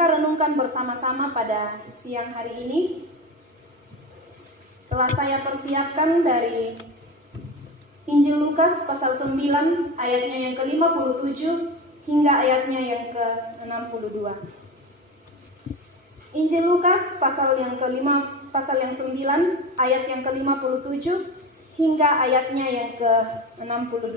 kita renungkan bersama-sama pada siang hari ini telah saya persiapkan dari Injil Lukas pasal 9 ayatnya yang ke-57 hingga ayatnya yang ke-62. Injil Lukas pasal yang 9 ayat yang ke-57 hingga ayatnya yang ke-62.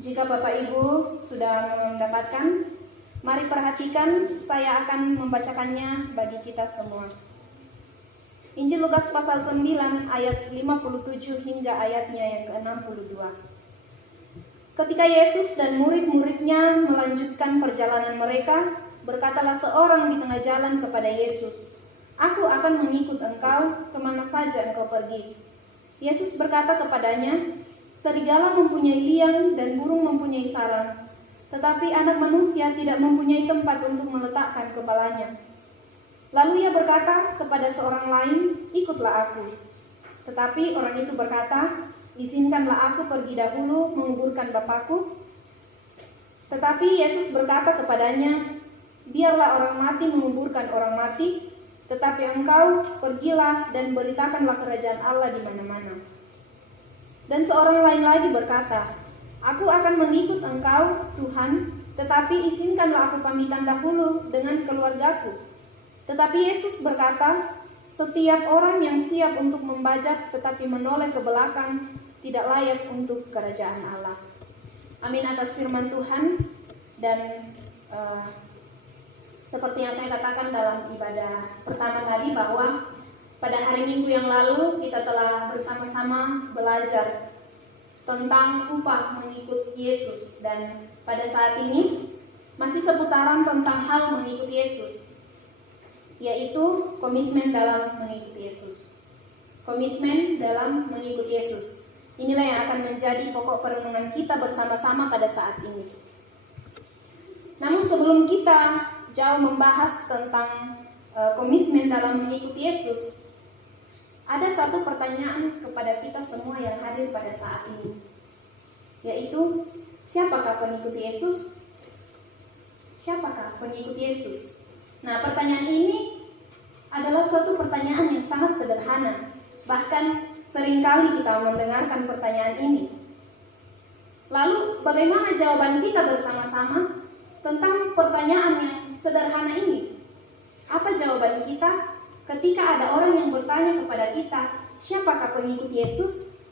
Jika Bapak Ibu sudah mendapatkan, mari perhatikan, saya akan membacakannya bagi kita semua. Injil Lukas pasal 9 ayat 57 hingga ayatnya yang ke-62. Ketika Yesus dan murid-muridnya melanjutkan perjalanan mereka, berkatalah seorang di tengah jalan kepada Yesus, "Aku akan mengikut engkau kemana saja engkau pergi." Yesus berkata kepadanya, "Serigala mempunyai liang dan burung mempunyai sarang, tetapi anak manusia tidak mempunyai tempat untuk meletakkan kepalanya." Lalu ia berkata kepada seorang lain, "Ikutlah aku." Tetapi orang itu berkata, "Izinkanlah aku pergi dahulu menguburkan Bapakku." Tetapi Yesus berkata kepadanya, "Biarlah orang mati menguburkan orang mati, tetapi engkau pergilah dan beritakanlah kerajaan Allah di mana-mana." Dan seorang lain lagi berkata, "Aku akan mengikut engkau, Tuhan, tetapi izinkanlah aku pamitan dahulu dengan keluargaku." Tetapi Yesus berkata, "Setiap orang yang siap untuk membajak tetapi menoleh ke belakang tidak layak untuk kerajaan Allah." Amin atas firman Tuhan. Dan seperti yang saya katakan dalam ibadah pertama tadi, bahwa pada hari Minggu yang lalu kita telah bersama-sama belajar tentang upah mengikut Yesus, dan pada saat ini masih seputaran tentang hal mengikut Yesus, yaitu komitmen dalam mengikut Yesus. Komitmen dalam mengikut Yesus. Inilah yang akan menjadi pokok perenungan kita bersama-sama pada saat ini. Namun sebelum kita jauh membahas tentang komitmen dalam mengikut Yesus, ada satu pertanyaan kepada kita semua yang hadir pada saat ini, yaitu, siapakah pengikut Yesus? Siapakah pengikut Yesus? Nah, pertanyaan ini adalah suatu pertanyaan yang sangat sederhana. Bahkan seringkali kita mendengarkan pertanyaan ini. Lalu bagaimana jawaban kita bersama-sama tentang pertanyaan yang sederhana ini? Apa jawaban kita ketika ada orang yang bertanya kepada kita, siapakah pengikut Yesus?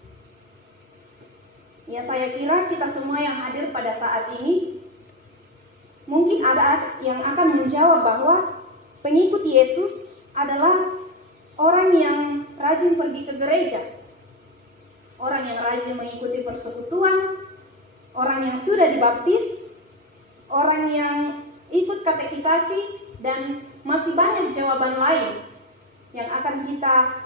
Ya, saya kira kita semua yang hadir pada saat ini mungkin ada yang akan menjawab bahwa pengikut Yesus adalah orang yang rajin pergi ke gereja, orang yang rajin mengikuti persekutuan, orang yang sudah dibaptis, orang yang ikut katekisasi, dan masih banyak jawaban lain yang akan kita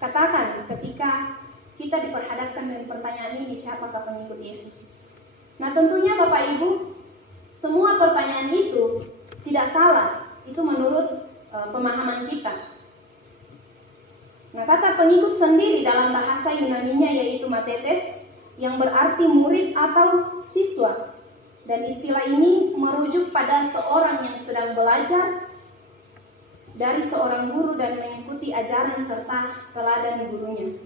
katakan ketika kita diperhadapkan dengan pertanyaan ini, siapakah pengikut Yesus? Nah, tentunya Bapak Ibu, semua pertanyaan itu tidak salah, itu menurut pemahaman kita. Nah, kata pengikut sendiri dalam bahasa Yunaninya yaitu matetes, yang berarti murid atau siswa. Dan istilah ini merujuk pada seorang yang sedang belajar dari seorang guru dan mengikuti ajaran serta teladan gurunya.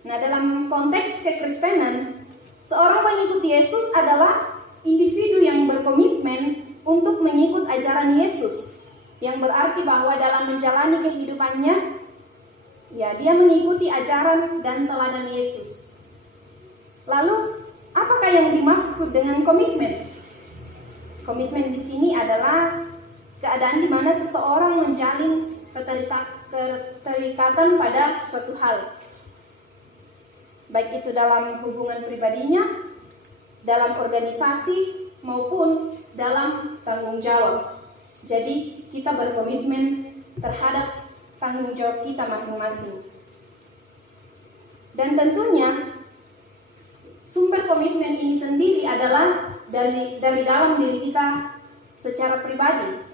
Nah, dalam konteks kekristenan, seorang pengikut Yesus adalah individu yang berkomitmen untuk mengikut ajaran Yesus, yang berarti bahwa dalam menjalani kehidupannya, ya, dia mengikuti ajaran dan teladan Yesus. Lalu, apakah yang dimaksud dengan komitmen? Komitmen di sini adalah keadaan di mana seseorang menjalin keterikatan pada suatu hal, baik itu dalam hubungan pribadinya, dalam organisasi, maupun dalam tanggung jawab. Jadi kita berkomitmen terhadap tanggung jawab kita masing-masing. Dan tentunya sumber komitmen ini sendiri adalah dari dalam diri kita secara pribadi.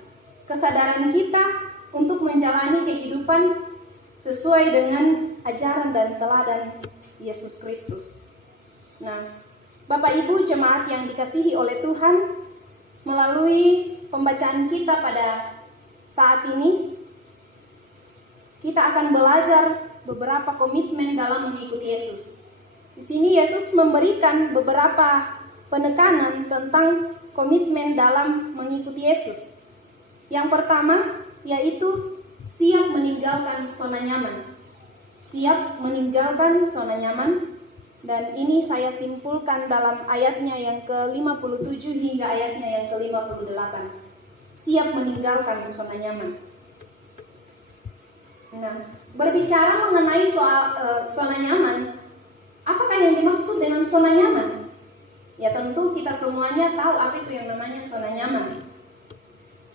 Kesadaran kita untuk menjalani kehidupan sesuai dengan ajaran dan teladan Yesus Kristus. Nah, Bapak Ibu jemaat yang dikasihi oleh Tuhan, melalui pembacaan kita pada saat ini, kita akan belajar beberapa komitmen dalam mengikuti Yesus. Di sini Yesus memberikan beberapa penekanan tentang komitmen dalam mengikuti Yesus. Yang pertama yaitu siap meninggalkan zona nyaman. Siap meninggalkan zona nyaman. Dan ini saya simpulkan dalam ayatnya yang ke-57 hingga ayatnya yang ke-58. Siap meninggalkan zona nyaman. Nah, berbicara mengenai soal zona nyaman, apakah yang dimaksud dengan zona nyaman? Ya tentu kita semuanya tahu apa itu yang namanya zona nyaman.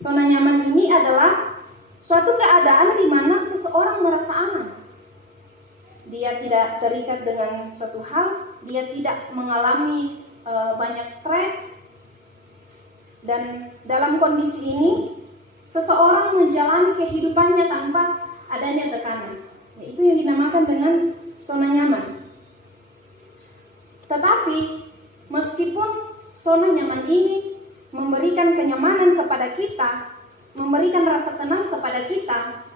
Zona nyaman ini adalah suatu keadaan di mana seseorang merasa aman. Dia tidak terikat dengan suatu hal, dia tidak mengalami banyak stres. Dan dalam kondisi ini, seseorang menjalani kehidupannya tanpa adanya tekanan. Itu yang dinamakan dengan zona nyaman. Tetapi, meskipun zona nyaman ini memberikan kenyamanan kepada kita, memberikan rasa tenang kepada kita,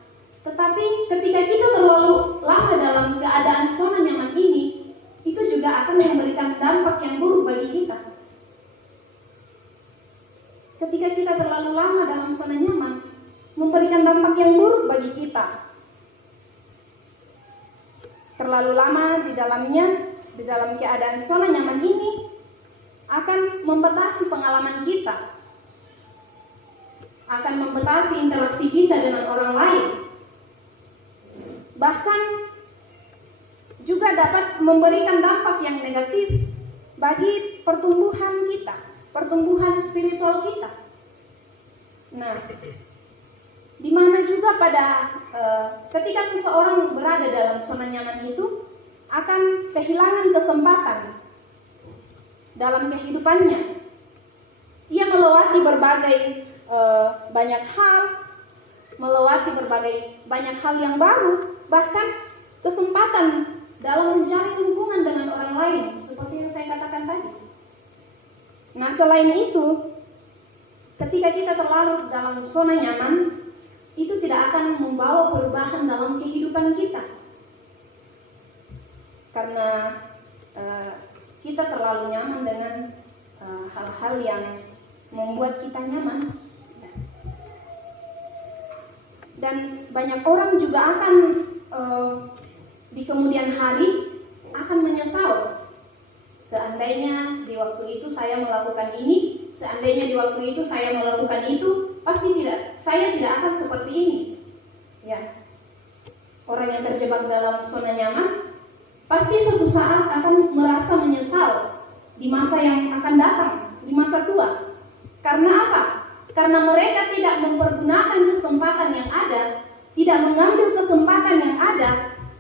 tetapi ketika kita terlalu lama dalam keadaan zona nyaman ini, itu juga akan memberikan dampak yang buruk bagi kita. Ketika kita terlalu lama dalam zona nyaman, memberikan dampak yang buruk bagi kita. Terlalu lama di dalam keadaan zona nyaman ini akan membatasi pengalaman kita, akan membatasi interaksi kita dengan orang lain. Bahkan juga dapat memberikan dampak yang negatif bagi pertumbuhan kita, pertumbuhan spiritual kita. Nah, di mana juga ketika seseorang berada dalam zona nyaman itu akan kehilangan kesempatan dalam kehidupannya. Ia melewati berbagai banyak hal, banyak hal yang baru, bahkan kesempatan dalam mencari hubungan dengan orang lain, seperti yang saya katakan tadi. Nah, selain itu, ketika kita terlarut dalam zona nyaman, itu tidak akan membawa perubahan dalam kehidupan kita. Karena kita terlalu nyaman dengan hal-hal yang membuat kita nyaman. Dan banyak orang juga akan di kemudian hari akan menyesal. Seandainya di waktu itu saya melakukan ini, seandainya di waktu itu saya melakukan itu, saya tidak akan seperti ini. Ya, orang yang terjebak dalam zona nyaman pasti suatu saat akan merasa menyesal di masa yang akan datang, di masa tua. Karena apa? Karena mereka tidak mempergunakan kesempatan yang ada, tidak mengambil kesempatan yang ada,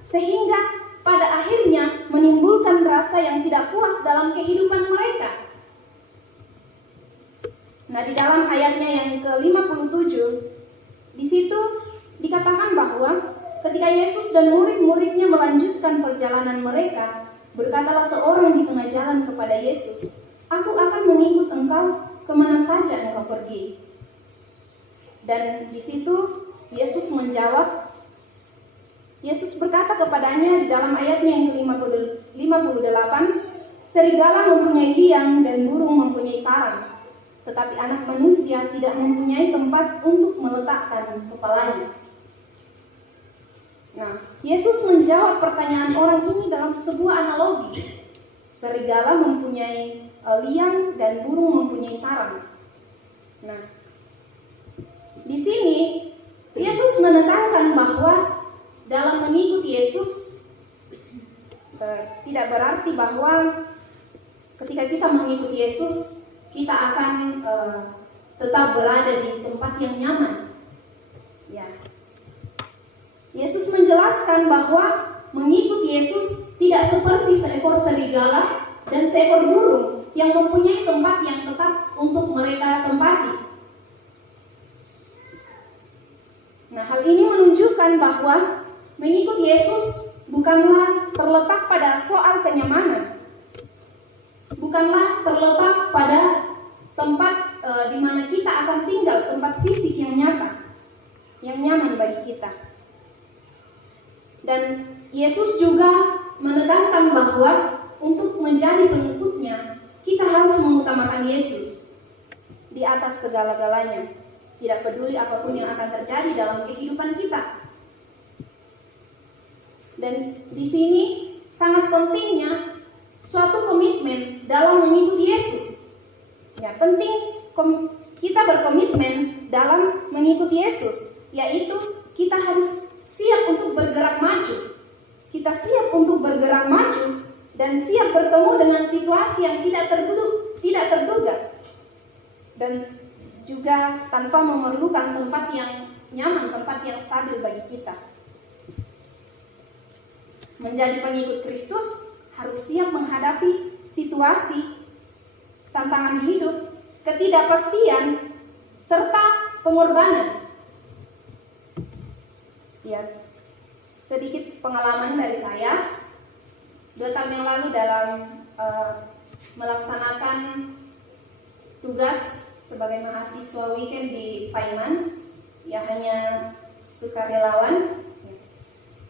sehingga pada akhirnya menimbulkan rasa yang tidak puas dalam kehidupan mereka. Nah, di dalam ayatnya yang ke-57, di situ dikatakan bahwa ketika Yesus dan murid-muridnya melanjutkan perjalanan mereka, berkatalah seorang di tengah jalan kepada Yesus, "Aku akan mengikut engkau kemana saja engkau pergi." Dan di situ Yesus menjawab, Yesus berkata kepadanya di dalam ayatnya yang ke-58, "Serigala mempunyai liang dan burung mempunyai sarang, tetapi anak manusia tidak mempunyai tempat untuk meletakkan kepalanya." Nah, Yesus menjawab pertanyaan orang ini dalam sebuah analogi. Serigala mempunyai liang dan burung mempunyai sarang. Nah, di sini Yesus menekankan bahwa dalam mengikuti Yesus tidak berarti bahwa ketika kita mengikuti Yesus kita akan tetap berada di tempat yang nyaman. Ya. Yesus menjelaskan bahwa mengikuti Yesus tidak seperti seekor serigala dan seekor burung yang mempunyai tempat yang tetap untuk mereka tempati. Nah, hal ini menunjukkan bahwa mengikuti Yesus bukanlah terletak pada soal kenyamanan, bukanlah terletak pada tempat di mana kita akan tinggal, tempat fisik yang nyata, yang nyaman bagi kita. Dan Yesus juga menekankan bahwa untuk menjadi pengikutnya, kita harus mengutamakan Yesus di atas segala-galanya. Tidak peduli apapun yang akan terjadi dalam kehidupan kita. Dan di sini sangat pentingnya suatu komitmen dalam mengikuti Yesus. Ya, penting kita berkomitmen dalam mengikuti Yesus, yaitu kita harus siap untuk bergerak maju. Kita siap untuk bergerak maju dan siap bertemu dengan situasi yang tidak terduga. Dan juga tanpa memerlukan tempat yang nyaman, tempat yang stabil bagi kita. Menjadi pengikut Kristus harus siap menghadapi situasi, tantangan hidup, ketidakpastian, serta pengorbanan. Ya, sedikit pengalaman dari saya. 2 tahun yang lalu dalam melaksanakan tugas sebagai mahasiswa weekend di Paiman, ya hanya sukarelawan.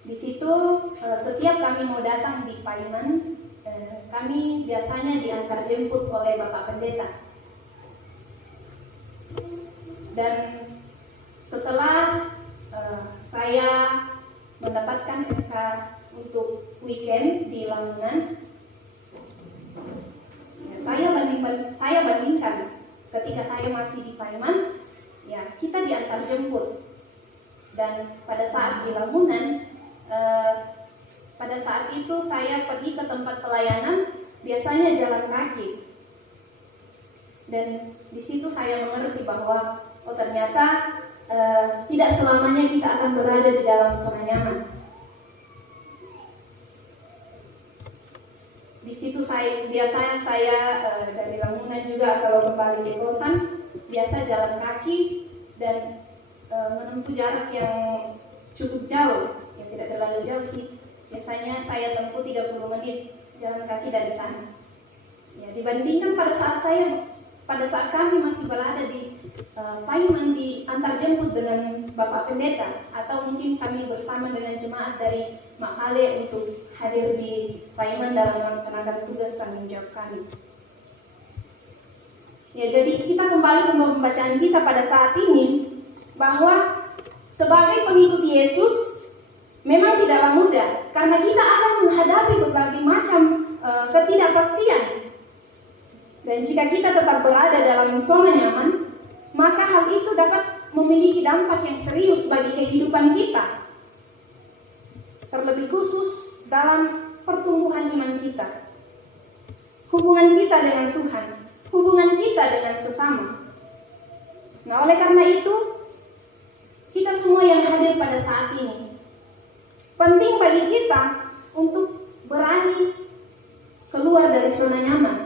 Di situ setiap kami mau datang di Paiman, kami biasanya diantar jemput oleh Bapak Pendeta. Dan setelah saya mendapatkan SK untuk weekend di Lamongan, ya, saya bandingkan ketika saya masih di Paiman, ya kita diantar jemput. Dan pada saat di Lamongan, pada saat itu saya pergi ke tempat pelayanan, biasanya jalan kaki. Dan di situ saya mengerti bahwa ternyata tidak selamanya kita akan berada di dalam zona nyaman. Di situ biasanya saya dari Lamongan juga kalau kembali ke kosan biasa jalan kaki dan menempuh jarak yang cukup jauh, yang tidak terlalu jauh sih. Biasanya saya tempuh 30 menit jalan kaki dari sana. Ya, dibandingkan pada saat kami masih berada di Paiman diantar jemput dengan Bapak Pendeta, atau mungkin kami bersama dengan jemaat dari Makale untuk hadir di Paiman dalam melaksanakan tugas tanggung jawab kami. Ya, jadi kita kembali ke pembacaan kita pada saat ini, bahwa sebagai pengikut Yesus memang tidaklah mudah, karena kita akan menghadapi berbagai macam ketidakpastian. Dan jika kita tetap berada dalam zona nyaman, maka hal itu dapat memiliki dampak yang serius bagi kehidupan kita. Terlebih khusus dalam pertumbuhan iman kita, hubungan kita dengan Tuhan, hubungan kita dengan sesama. Nah, oleh karena itu, kita semua yang hadir pada saat ini, penting bagi kita untuk berani keluar dari zona nyaman.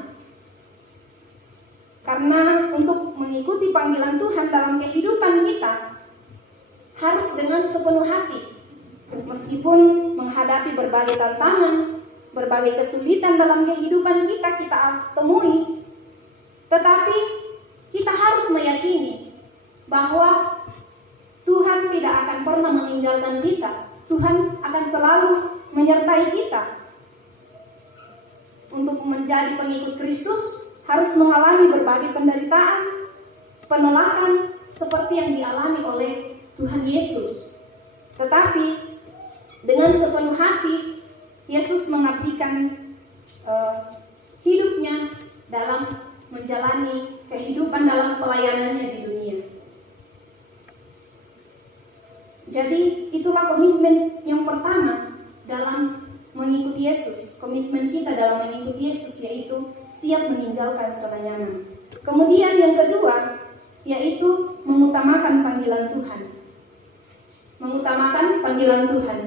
Karena untuk mengikuti panggilan Tuhan dalam kehidupan kita harus dengan sepenuh hati. Meskipun menghadapi berbagai tantangan, berbagai kesulitan dalam kehidupan kita temui, tetapi kita harus meyakini bahwa Tuhan tidak akan pernah meninggalkan kita. Tuhan akan selalu menyertai kita. Untuk menjadi pengikut Kristus harus mengalami berbagai penderitaan, penolakan seperti yang dialami oleh Tuhan Yesus. Tetapi dengan sepenuh hati Yesus mengabdikan hidupnya dalam menjalani kehidupan dalam pelayanannya di dunia. Jadi itulah komitmen yang pertama dalam mengikuti Yesus. Komitmen kita dalam mengikuti Yesus yaitu siap meninggalkan zona nyaman. Kemudian yang kedua yaitu mengutamakan panggilan Tuhan. Mengutamakan panggilan Tuhan.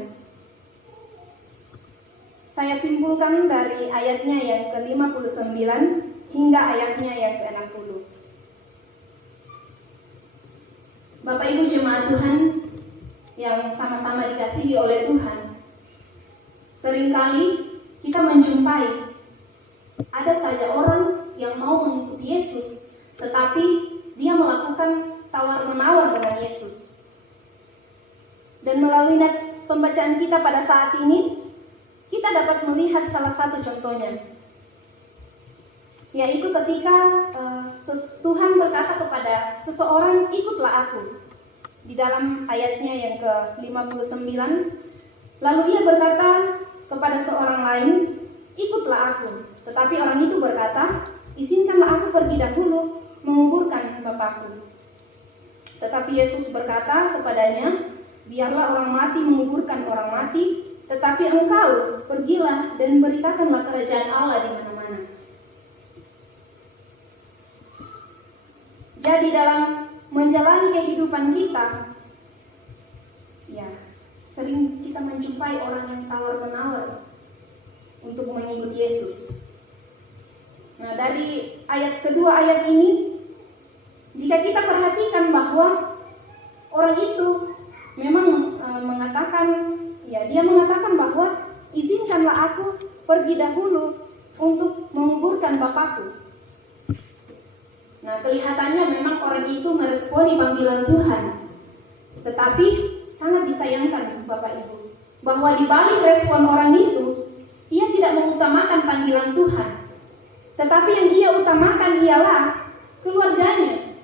Saya simpulkan dari ayatnya yang ke-59 hingga ayatnya yang ke-60. Bapak Ibu jemaat Tuhan yang sama-sama dikasihi oleh Tuhan, seringkali kita menjumpai ada saja orang yang mau mengikuti Yesus, tetapi dia melakukan tawar-menawar dengan Yesus. Dan melalui pembacaan kita pada saat ini, kita dapat melihat salah satu contohnya, yaitu ketika Tuhan berkata kepada seseorang, ikutlah aku. Di dalam ayatnya yang ke-59, lalu ia berkata kepada seorang lain, ikutlah aku. Tetapi orang itu berkata, izinkanlah aku pergi dahulu menguburkan bapakku. Tetapi Yesus berkata kepadanya, biarlah orang mati menguburkan orang mati, tetapi engkau pergilah dan beritakanlah kerajaan Allah di mana-mana. Jadi dalam menjalani kehidupan kita, ya, sering kita menjumpai orang yang tawar-menawar untuk mengikut Yesus. Nah, dari ayat kedua ayat ini, jika kita perhatikan bahwa orang itu memang mengatakan, ya, dia mengatakan bahwa izinkanlah aku pergi dahulu untuk menguburkan bapakku. Nah, kelihatannya memang orang itu meresponi panggilan Tuhan. Tetapi sangat disayangkan Bapak Ibu, bahwa di balik respon orang itu, ia tidak mengutamakan panggilan Tuhan. Tetapi yang dia utamakan ialah keluarganya.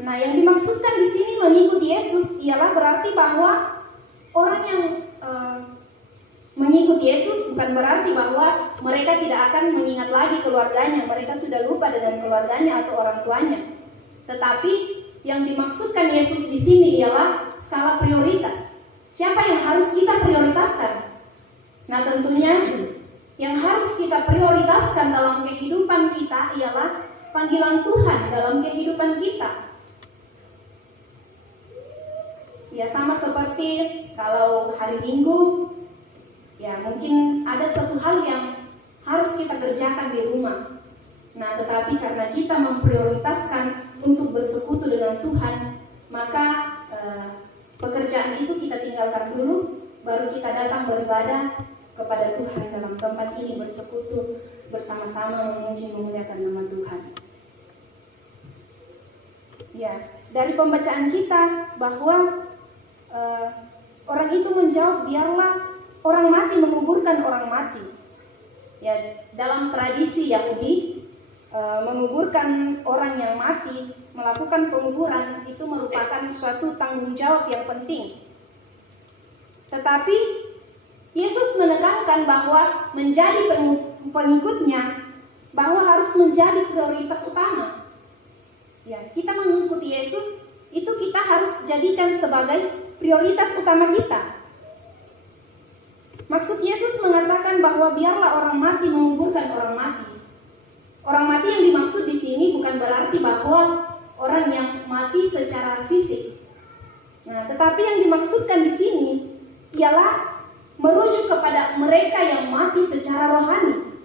Nah, yang dimaksudkan di sini mengikuti Yesus ialah berarti bahwa orang yang mengikuti Yesus bukan berarti bahwa mereka tidak akan mengingat lagi keluarganya, mereka sudah lupa dengan keluarganya atau orang tuanya. Tetapi yang dimaksudkan Yesus di sini ialah skala prioritas. Siapa yang harus kita prioritaskan? Nah, tentunya yang harus kita prioritaskan dalam kehidupan kita ialah panggilan Tuhan dalam kehidupan kita. Ya, sama seperti kalau hari Minggu, ya mungkin ada suatu hal yang harus kita kerjakan di rumah. Nah, tetapi karena kita memprioritaskan untuk bersekutu dengan Tuhan, maka pekerjaan itu kita tinggalkan dulu, baru kita datang beribadah kepada Tuhan dalam tempat ini, bersekutu bersama-sama memuji memuliakan nama Tuhan. Ya, dari pembacaan kita bahwa orang itu menjawab, biarlah orang mati menguburkan orang mati. Ya, dalam tradisi Yahudi, menguburkan orang yang mati, melakukan penguburan itu merupakan suatu tanggung jawab yang penting. Tetapi Yesus menekankan bahwa menjadi pengikutnya, bahwa harus menjadi prioritas utama. Ya, kita mengikuti Yesus itu kita harus jadikan sebagai prioritas utama kita. Maksud Yesus mengatakan bahwa biarlah orang mati menguburkan orang mati. Orang mati yang dimaksud di sini bukan berarti bahwa orang yang mati secara fisik. Nah, tetapi yang dimaksudkan di sini ialah merujuk kepada mereka yang mati secara rohani.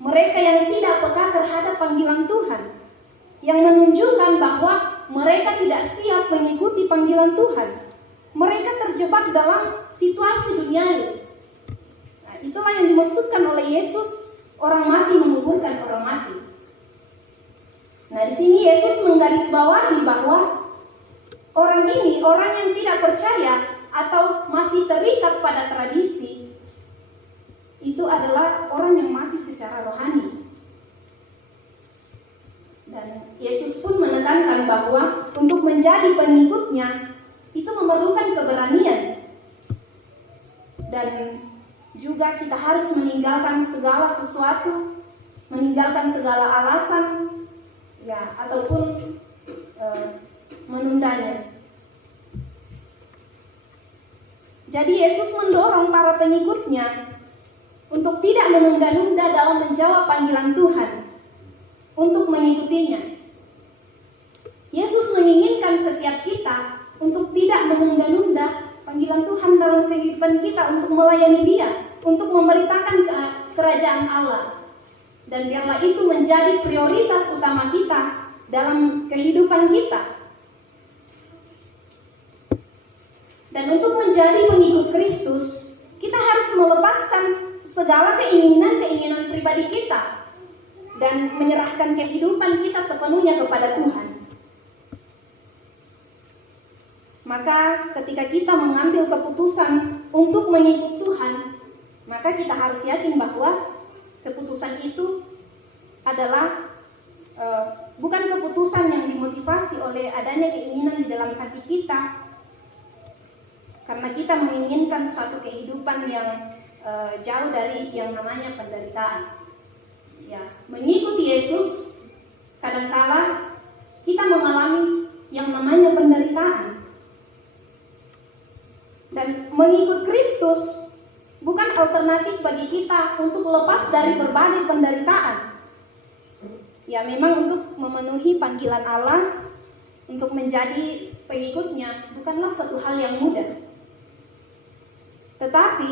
Mereka yang tidak peka terhadap panggilan Tuhan, yang menunjukkan bahwa mereka tidak siap mengikuti panggilan Tuhan. Mereka terjebak dalam situasi duniawi. Nah, itulah yang dimaksudkan oleh Yesus, orang mati menguburkan orang mati. Nah, di sini Yesus menggarisbawahi bahwa orang ini, orang yang tidak percaya atau masih terikat pada tradisi, itu adalah orang yang mati secara rohani. Dan Yesus pun menekankan bahwa untuk menjadi pengikutnya itu memerlukan keberanian. Dan juga kita harus meninggalkan segala sesuatu, meninggalkan segala alasan, ya, ataupun menundanya. Jadi Yesus mendorong para pengikutnya untuk tidak menunda-nunda dalam menjawab panggilan Tuhan, untuk mengikutinya. Yesus menginginkan setiap kita untuk tidak menunda-nunda panggilan Tuhan dalam kehidupan kita, untuk melayani Dia, untuk memberitakan kerajaan Allah. Dan biarlah itu menjadi prioritas utama kita dalam kehidupan kita. Dan untuk menjadi pengikut Kristus, kita harus melepaskan segala keinginan-keinginan pribadi kita. dan menyerahkan kehidupan kita sepenuhnya kepada Tuhan. Maka ketika kita mengambil keputusan untuk mengikut Tuhan, maka kita harus yakin bahwa keputusan itu adalah bukan keputusan yang dimotivasi oleh adanya keinginan di dalam hati kita, karena kita menginginkan suatu kehidupan yang jauh dari yang namanya penderitaan. Ya, mengikuti Yesus kadangkala kita mengalami yang namanya penderitaan. Dan mengikut Kristus bukan alternatif bagi kita untuk lepas dari berbagai penderitaan. Ya, memang untuk memenuhi panggilan Allah untuk menjadi pengikutnya bukanlah suatu hal yang mudah. Tetapi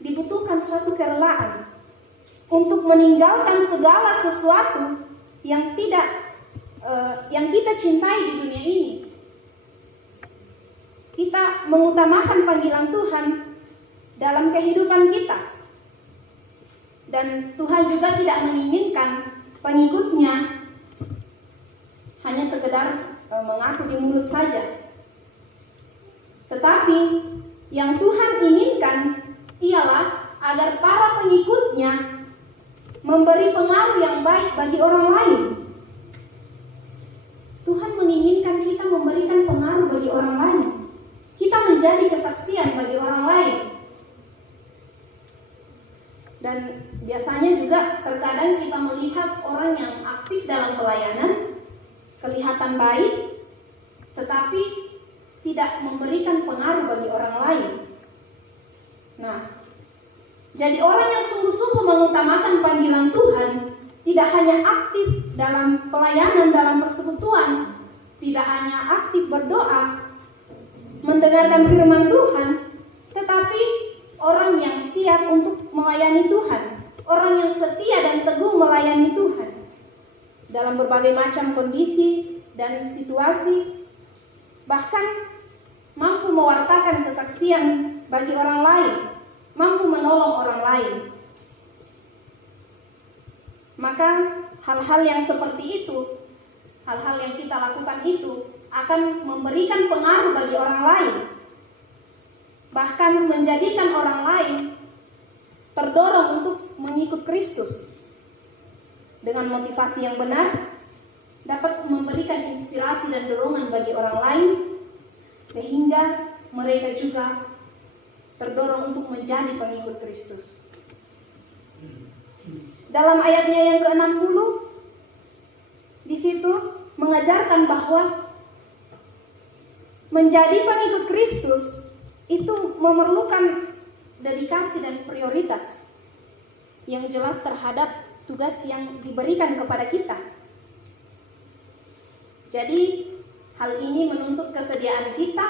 dibutuhkan suatu kerelaan untuk meninggalkan segala sesuatu yang yang kita cintai di dunia ini. Kita mengutamakan panggilan Tuhan dalam kehidupan kita. Dan Tuhan juga tidak menginginkan pengikutnya hanya sekedar mengaku di mulut saja. Tetapi yang Tuhan inginkan ialah agar para pengikutnya memberi pengaruh yang baik bagi orang lain. Tuhan menginginkan kita memberikan pengaruh bagi orang lain. Kita menjadi kesaksian bagi orang lain. Dan biasanya juga terkadang kita melihat orang yang aktif dalam pelayanan kelihatan baik, tetapi tidak memberikan pengaruh bagi orang lain. Nah, jadi orang yang sungguh-sungguh mengutamakan panggilan Tuhan tidak hanya aktif dalam pelayanan, dalam persekutuan, tidak hanya aktif berdoa, mendengarkan firman Tuhan, tetapi orang yang siap untuk melayani Tuhan, orang yang setia dan teguh melayani Tuhan dalam berbagai macam kondisi dan situasi, bahkan mampu mewartakan kesaksian bagi orang lain, mampu menolong orang lain. Maka hal-hal yang seperti itu, hal-hal yang kita lakukan itu akan memberikan pengaruh bagi orang lain, bahkan menjadikan orang lain terdorong untuk mengikut Kristus. Dengan motivasi yang benar, dapat memberikan inspirasi dan dorongan bagi orang lain, sehingga mereka juga terdorong untuk menjadi pengikut Kristus. Dalam ayatnya yang ke-60, di situ mengajarkan bahwa menjadi pengikut Kristus itu memerlukan dedikasi dan prioritas yang jelas terhadap tugas yang diberikan kepada kita. Jadi hal ini menuntut kesediaan kita,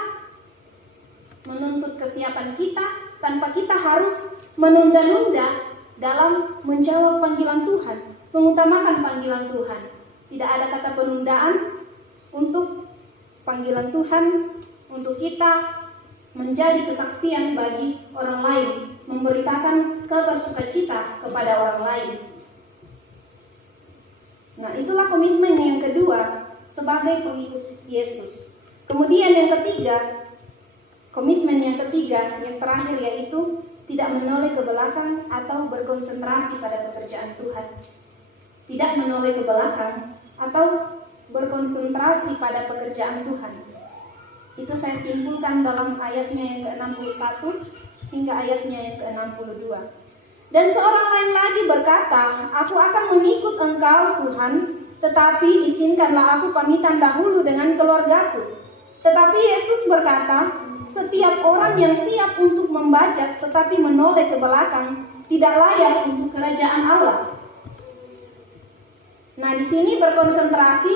menuntut kesiapan kita, tanpa kita harus menunda-nunda dalam menjawab panggilan Tuhan, mengutamakan panggilan Tuhan. Tidak ada kata penundaan untuk panggilan Tuhan, untuk kita menjadi kesaksian bagi orang lain, memberitakan kabar sukacita kepada orang lain. Nah, itulah komitmen yang kedua sebagai pengikut Yesus. Kemudian yang ketiga, komitmen yang ketiga, yang terakhir, yaitu tidak menoleh ke belakang atau berkonsentrasi pada pekerjaan Tuhan. Tidak menoleh ke belakang atau berkonsentrasi pada pekerjaan Tuhan. Itu saya simpulkan dalam ayatnya yang ke-61 hingga ayatnya yang ke-62. Dan seorang lain lagi berkata, "Aku akan mengikut Engkau, Tuhan, tetapi izinkanlah aku pamitan dahulu dengan keluargaku." Tetapi Yesus berkata, "Setiap orang yang siap untuk membajak tetapi menoleh ke belakang tidak layak untuk kerajaan Allah." Nah, di sini berkonsentrasi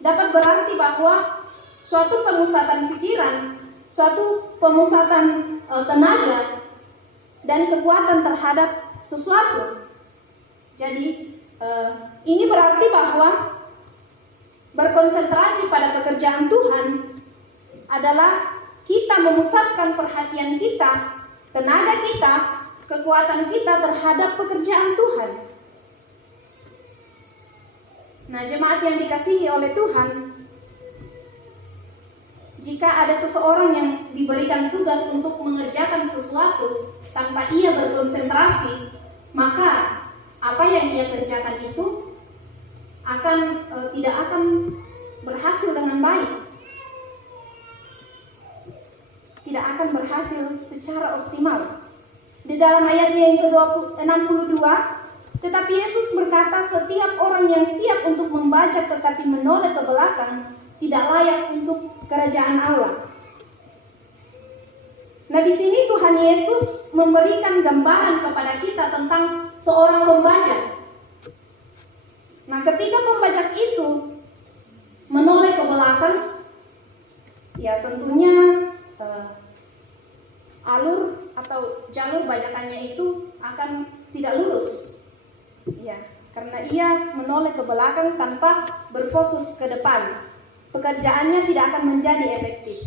dapat berarti bahwa suatu pemusatan pikiran, suatu pemusatan tenaga dan kekuatan terhadap sesuatu. Jadi ini berarti bahwa berkonsentrasi pada pekerjaan Tuhan adalah kita memusatkan perhatian kita, tenaga kita, kekuatan kita terhadap pekerjaan Tuhan. Nah, jemaat yang dikasihi oleh Tuhan, jika ada seseorang yang diberikan tugas untuk mengerjakan sesuatu tanpa ia berkonsentrasi, maka apa yang ia kerjakan itu tidak akan berhasil dengan baik. Tidak akan berhasil secara optimal. Di dalam ayatnya yang ke-62, tetapi Yesus berkata, setiap orang yang siap untuk membajak tetapi menoleh ke belakang tidak layak untuk kerajaan Allah. Nah, di sini Tuhan Yesus memberikan gambaran kepada kita tentang seorang pembajak. Nah, ketika pembajak itu menoleh ke belakang, ya tentunya alur atau jalur bajakannya itu akan tidak lurus. Ya, karena ia menoleh ke belakang tanpa berfokus ke depan. Pekerjaannya tidak akan menjadi efektif.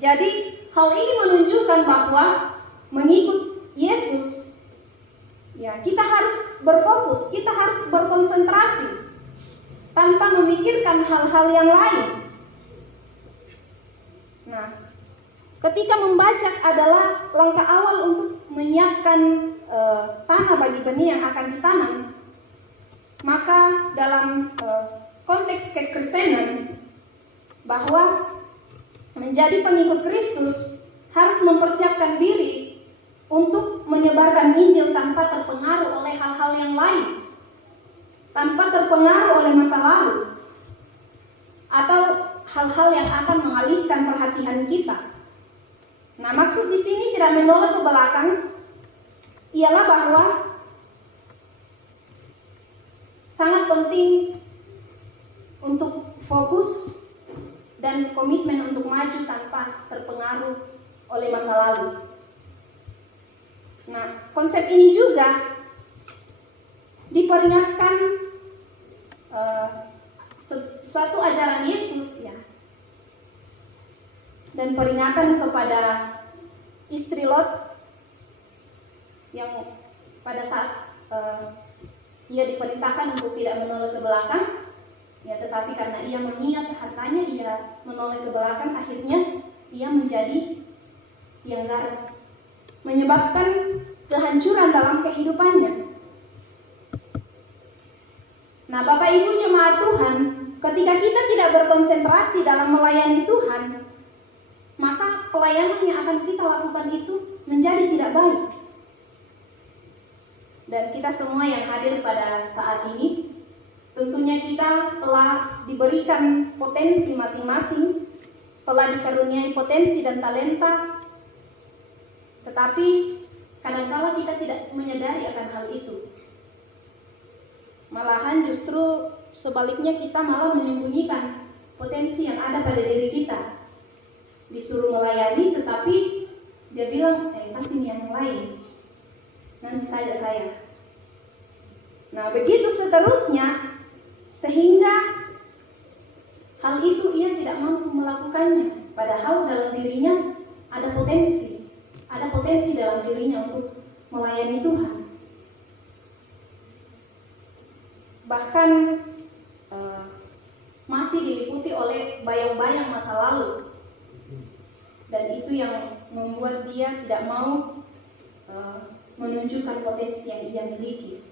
Jadi, hal ini menunjukkan bahwa mengikut Yesus, ya, kita harus berfokus, kita harus berkonsentrasi tanpa memikirkan hal-hal yang lain. Nah, ketika membajak adalah langkah awal untuk menyiapkan tanah bagi benih yang akan ditanam, maka dalam konteks kekristenan, bahwa menjadi pengikut Kristus harus mempersiapkan diri untuk menyebarkan Injil tanpa terpengaruh oleh hal-hal yang lain, tanpa terpengaruh oleh masa lalu atau hal-hal yang akan mengalihkan perhatian kita. Nah, maksud di sini tidak menoleh ke belakang ialah bahwa sangat penting untuk fokus dan komitmen untuk maju tanpa terpengaruh oleh masa lalu. Nah, konsep ini juga diperingatkan suatu ajaran Yesus, ya, dan peringatan kepada istri Lot yang pada saat ia diperintahkan untuk tidak menoleh ke belakang, ya, tetapi karena ia mengingat hartanya, ia menoleh ke belakang, akhirnya ia menjadi tiang garam, menyebabkan kehancuran dalam kehidupannya. Nah, Bapak Ibu jemaat Tuhan, ketika kita tidak berkonsentrasi dalam melayani Tuhan, maka pelayanan yang akan kita lakukan itu menjadi tidak baik. Dan kita semua yang hadir pada saat ini, tentunya kita telah diberikan potensi masing-masing, telah dikaruniai potensi dan talenta, tetapi kadang-kala kita tidak menyadari akan hal itu. Malahan justru sebaliknya, kita malah menyembunyikan potensi yang ada pada diri kita. Disuruh melayani, tetapi dia bilang, kasih yang lain, nanti saja saya. Nah, begitu seterusnya, sehingga hal itu ia tidak mampu melakukannya, padahal dalam dirinya ada potensi dalam dirinya untuk melayani Tuhan. Bahkan masih diliputi oleh bayang-bayang masa lalu, dan itu yang membuat dia tidak mau menunjukkan potensi yang ia miliki.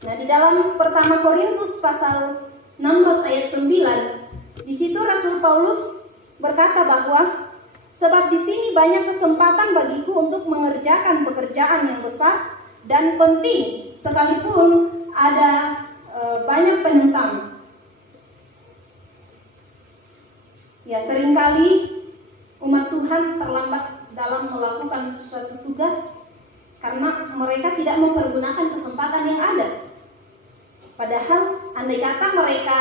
Nah, di dalam pertama Korintus pasal 16 ayat 9, di situ Rasul Paulus berkata bahwa sebab di sini banyak kesempatan bagiku untuk mengerjakan pekerjaan yang besar dan penting, sekalipun ada banyak penentang. Ya, seringkali umat Tuhan terlambat dalam melakukan suatu tugas karena mereka tidak mempergunakan kesempatan yang ada. Padahal andai kata mereka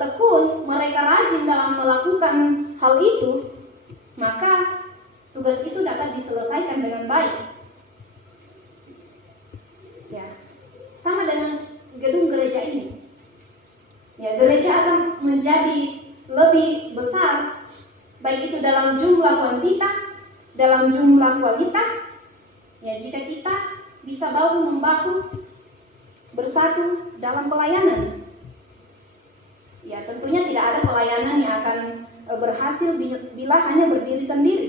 tekun, mereka rajin dalam melakukan hal itu, maka tugas itu dapat diselesaikan dengan baik. Ya, sama dengan gedung gereja ini. Ya, gereja akan menjadi lebih besar, baik itu dalam jumlah kuantitas, dalam jumlah kualitas. Ya, jika kita bisa bahu membahu bersatu dalam pelayanan. Ya, tentunya tidak ada pelayanan yang akan berhasil bila hanya berdiri sendiri.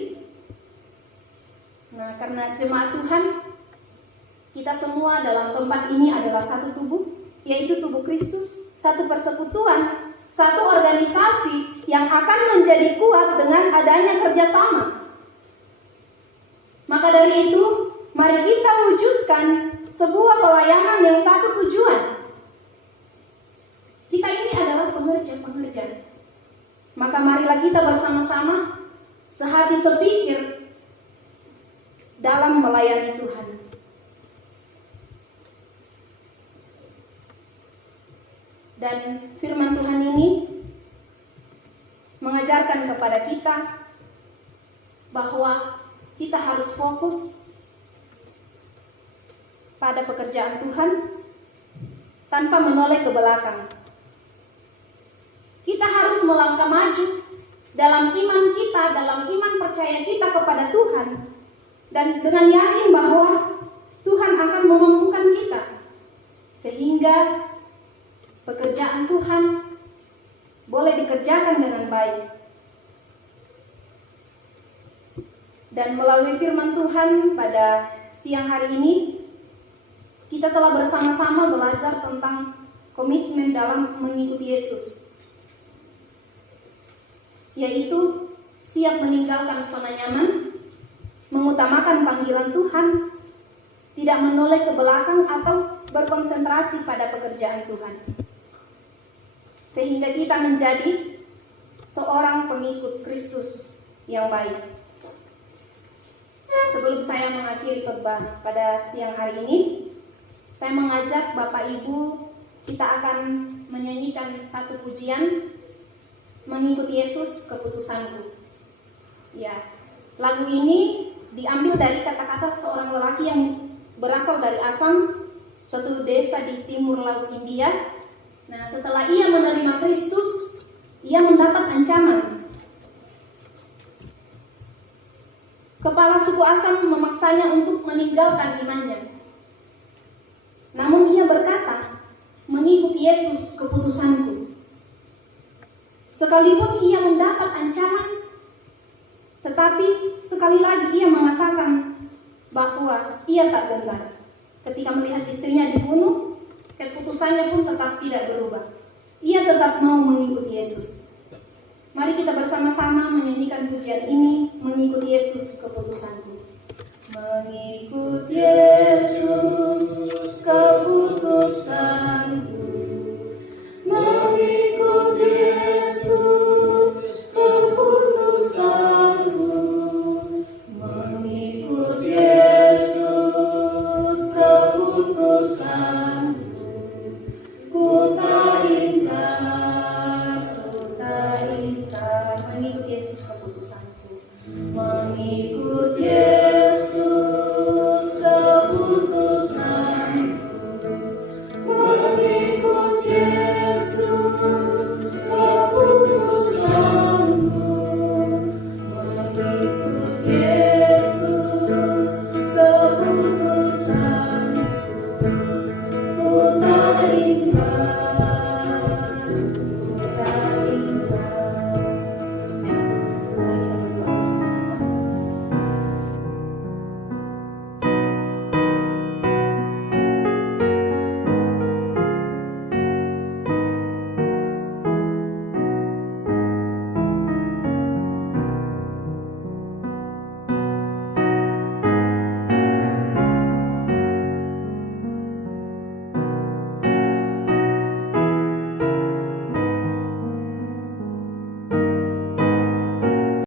Nah, karena jemaat Tuhan, kita semua dalam tempat ini adalah satu tubuh, yaitu tubuh Kristus, satu persekutuan, satu organisasi yang akan menjadi kuat dengan adanya kerjasama. Maka dari itu, mari kita wujudkan sebuah pelayanan yang satu tujuan. Kita ini adalah pengerja. Maka marilah kita bersama-sama sehati sepikir dalam melayani Tuhan. Dan firman Tuhan ini mengajarkan kepada kita bahwa kita harus fokus pada pekerjaan Tuhan tanpa menoleh ke belakang. Kita harus melangkah maju dalam iman kita, dalam iman percaya kita kepada Tuhan, dan dengan yakin bahwa Tuhan akan memampukan kita sehingga pekerjaan Tuhan boleh dikerjakan dengan baik. Dan melalui firman Tuhan pada siang hari ini, kita telah bersama-sama belajar tentang komitmen dalam mengikuti Yesus, yaitu siap meninggalkan zona nyaman, mengutamakan panggilan Tuhan, tidak menoleh ke belakang atau berkonsentrasi pada pekerjaan Tuhan, sehingga kita menjadi seorang pengikut Kristus yang baik. Sebelum saya mengakhiri khotbah pada siang hari ini, saya mengajak Bapak Ibu, kita akan menyanyikan satu pujian, Mengikuti Yesus Keputusanku. Ya, lagu ini diambil dari kata-kata seorang lelaki yang berasal dari Assam, suatu desa di timur laut India. Nah, setelah ia menerima Kristus, ia mendapat ancaman. Kepala suku Assam memaksanya untuk meninggalkan imannya. Namun ia berkata, "Mengikuti Yesus keputusanku." Sekalipun ia mendapat ancaman, tetapi sekali lagi ia mengatakan bahwa ia tak gentar. Ketika melihat istrinya dibunuh, keputusannya pun tetap tidak berubah. Ia tetap mau mengikuti Yesus. Mari kita bersama-sama menyanyikan